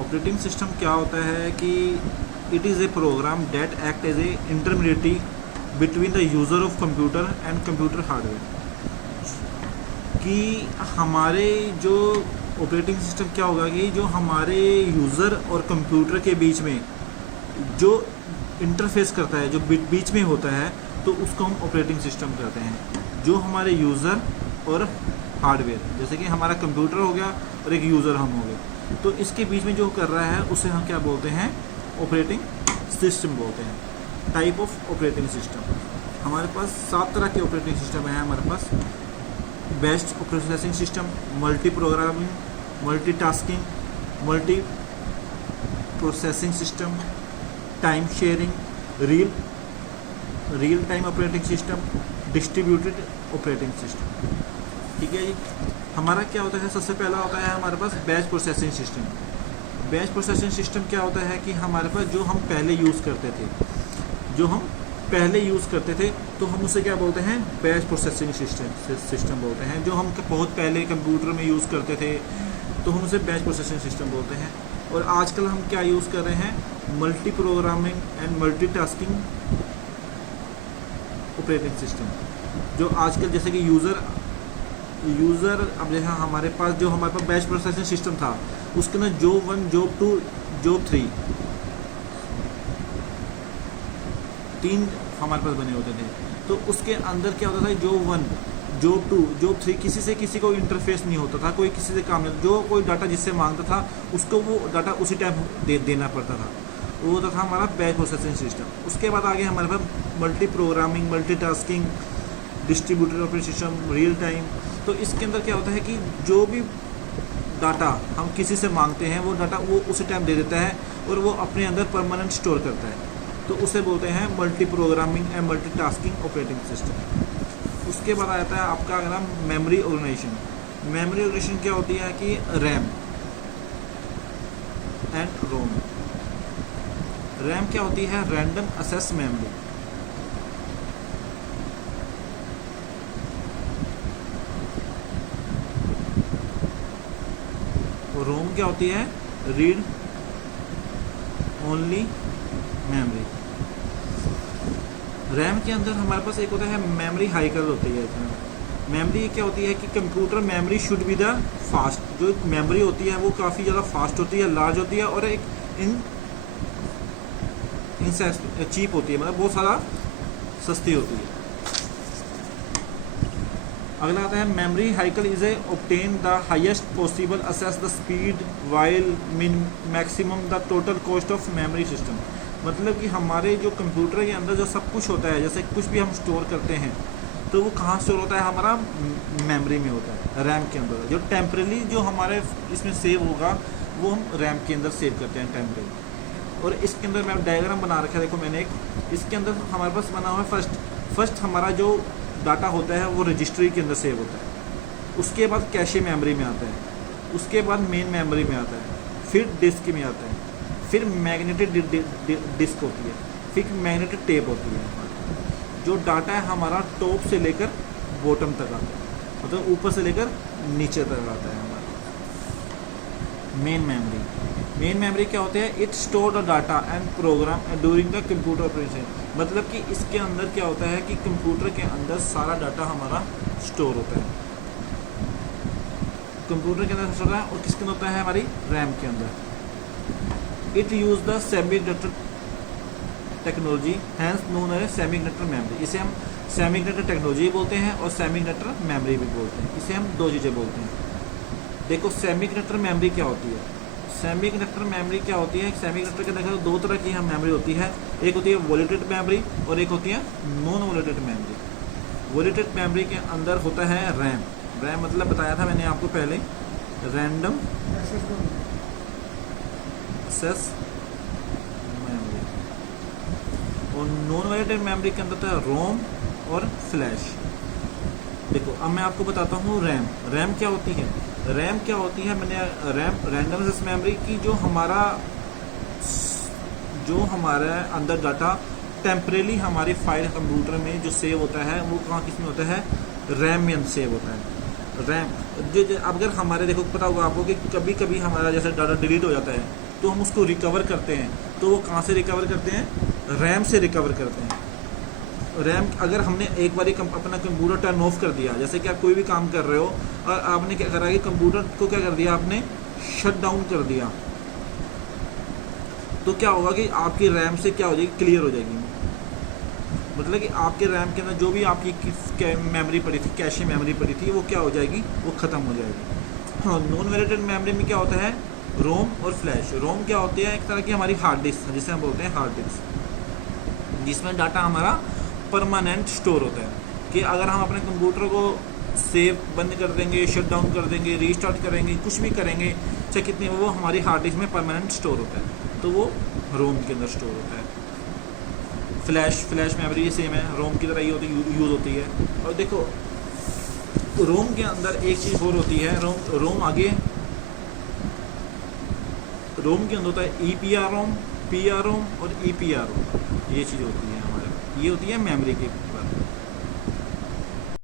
Operating system क्या होता है कि it is a program that act as a intermediatory between the user of computer and computer hardware. कि हमारे जो ऑपरेटिंग सिस्टम क्या होगा कि जो हमारे यूज़र और कंप्यूटर के बीच में जो इंटरफेस करता है, जो बीच में होता है, तो उसको हम ऑपरेटिंग सिस्टम कहते हैं। जो हमारे यूज़र और हार्डवेयर, जैसे कि हमारा कंप्यूटर हो गया और एक यूज़र हम हो गए, तो इसके बीच में जो कर रहा है उसे हम क्या बोलते हैं? ऑपरेटिंग सिस्टम बोलते हैं। टाइप ऑफ ऑपरेटिंग सिस्टम हमारे पास 7 तरह के ऑपरेटिंग सिस्टम है हमारे पास। Best processing system, multi programming, multitasking, multi processing system, time sharing, real time operating system, distributed operating system. ठीक है जी। हमारा क्या होता है? सबसे पहला होता है हमारे पास batch processing system. Batch processing system क्या होता है कि हमारे पास जो हम पहले यूज़ करते थे, तो हम उसे क्या बोलते हैं? बैच प्रोसेसिंग सिस्टम बोलते हैं। जो हम बहुत पहले कंप्यूटर में यूज़ करते थे, तो हम उसे बैच प्रोसेसिंग सिस्टम बोलते हैं। और आजकल हम क्या यूज़ कर रहे हैं? Multi programming and multitasking operating system. जो आजकल जैसे कि यूज़र अब जैसे हमारे पास बैच प्रोसेसिंग सिस्टम था, उसके अंदर जॉब 1, जॉब 2, जॉब 3 3 हमारे पास बने होते थे। तो उसके अंदर क्या होता था? जॉब 1, जॉब 2, जॉब 3 किसी को इंटरफेस नहीं होता था, कोई किसी से काम नहीं, जो कोई डाटा जिससे मांगता था उसको वो डाटा उसी टाइम देना पड़ता था। वो होता था हमारा बैच प्रोसेसिंग सिस्टम। उसके बाद आगे हमारे पास multi programming, multitasking, distributed operating system, real time. तो इसके अंदर क्या होता है कि जो भी डाटा हम किसी से मांगते हैं वो डाटा वो उसी टाइम दे देता है और वो अपने अंदर परमानेंट स्टोर करता है। तो उसे बोलते हैं multi programming and multitasking operating system. उसके बाद आता है आपका अगला मेमोरी ऑर्गेनाइजेशन। मेमोरी ऑर्गेनाइजेशन क्या होती है कि रैम एंड रोम। रैम क्या होती है? Random access memory. रोम क्या होती है? Read only memory. रैम के अंदर हमारे पास एक होता है मेमोरी हाइकल होती है। मेमोरी क्या होती है कि computer memory should be the fast. जो मेमोरी होती है वो काफ़ी ज़्यादा फास्ट होती है, लार्ज होती है और एक चीप होती है, मतलब बहुत सारा सस्ती होती है। अगला आता है memory हाइकल is a obtain the highest possible assess the speed while maximum the total cost of memory system. मतलब कि हमारे जो कंप्यूटर के अंदर जो सब कुछ होता है, जैसे कुछ भी हम स्टोर करते हैं, तो वो कहाँ स्टोर होता है? हमारा मेमोरी में होता है, रैम के अंदर। जो टेम्परेली जो हमारे इसमें सेव होगा वो हम रैम के अंदर सेव करते हैं टेम्परेली। और इसके अंदर मैं डायग्राम बना रखा है, देखो मैंने एक। इसके अंदर हमारे पास बना हुआ है फर्स्ट हमारा जो डाटा होता है वो रजिस्ट्री के अंदर सेव होता है। उसके बाद कैशे मेमोरी में आता है, उसके बाद मेन मेमोरी में आता है, फिर डिस्क में आता है, फिर मैग्नेटिक डिस्क होती है, फिर मैग्नेटिक टेप होती है। जो डाटा है हमारा टॉप से लेकर बॉटम तक आता है, मतलब ऊपर से लेकर नीचे तक आता है हमारा। मेन मेमोरी क्या होते हैं? It store the data and program during the computer operation. मतलब कि इसके अंदर क्या होता है कि कंप्यूटर के अंदर सारा डाटा हमारा स्टोर होता है, कंप्यूटर के अंदर स्टोर होता है। और किसके अंदर होता है? हमारी रैम के अंदर। It use the semiconductor technology hence known as semiconductor memory. इसे हम सेमीकंडक्टर टेक्नोलॉजी बोलते हैं और सेमीकंडक्टर मेमोरी भी बोलते हैं। इसे हम दो चीज़ें बोलते हैं। देखो सेमीकंडक्टर मेमोरी क्या होती है? सेमीकंडक्टर मेमोरी क्या होती है? सेमीकंडक्टर के अंदर दो तरह की मेमोरी होती है। एक होती है वॉलेटेड मेमोरी और एक होती है नॉन वॉलेटेड मेमोरी। वॉलेटेड मेमोरी के अंदर होता है रैम। रैम मतलब बताया था मैंने आपको पहले, रैंडम एक्सेस मेमोरी। और नॉन वॉलेटेड मेमोरी के अंदर होता है रोम और फ्लैश। देखो अब मैं आपको बताता हूँ रैम। रैम क्या होती है? रैम क्या होती है? मैंने रैंडम एक्सेस मेमोरी की जो हमारा अंदर डाटा टेम्परेली हमारी फाइल कंप्यूटर में जो सेव होता है वो कहाँ किस में होता है? रैम में सेव होता है। रैम अगर हमारे देखो पता होगा आपको कि कभी कभी हमारा जैसे डाटा डिलीट हो जाता है तो हम उसको रिकवर करते हैं, तो वो कहाँ से रिकवर करते हैं? रैम से रिकवर करते हैं। रैम अगर हमने एक बार अपना कंप्यूटर टर्न ऑफ कर दिया, जैसे कि आप कोई भी काम कर रहे हो और आपने क्या करा कि कंप्यूटर को क्या कर दिया, आपने शट डाउन कर दिया, तो क्या होगा कि आपकी रैम से क्या हो जाएगी, क्लियर हो जाएगी। मतलब कि आपके रैम के अंदर जो भी आपकी मेमोरी पड़ी थी, कैशे मेमोरी पड़ी थी, वो क्या हो जाएगी, वो ख़त्म हो जाएगी। हाँ, नॉन वेरिएबल मेमोरी में क्या होता है, रोम और फ्लैश। रोम क्या होती है, एक तरह की हमारी हार्ड डिस्क, जिसे हम बोलते हैं हार्ड डिस्क, जिसमें डाटा हमारा परमानेंट स्टोर होता है कि अगर हम अपने कंप्यूटर को सेव बंद कर देंगे, शट डाउन कर देंगे, रीस्टार्ट करेंगे, कुछ भी करेंगे, चाहे कितनी, वो हमारी हार्ड डिस्क में परमानेंट स्टोर होता है, तो वो रोम के अंदर स्टोर होता है। फ्लैश मेमोरी ये सेम है, रोम की तरह यूज़ होती है। और देखो रोम के अंदर एक चीज़ और होती है, रोम आगे रोम के अंदर होता है EPR रोम, PR रोम और EPR रोम, ये चीज़ होती है हमारे, ये होती है मेमोरी की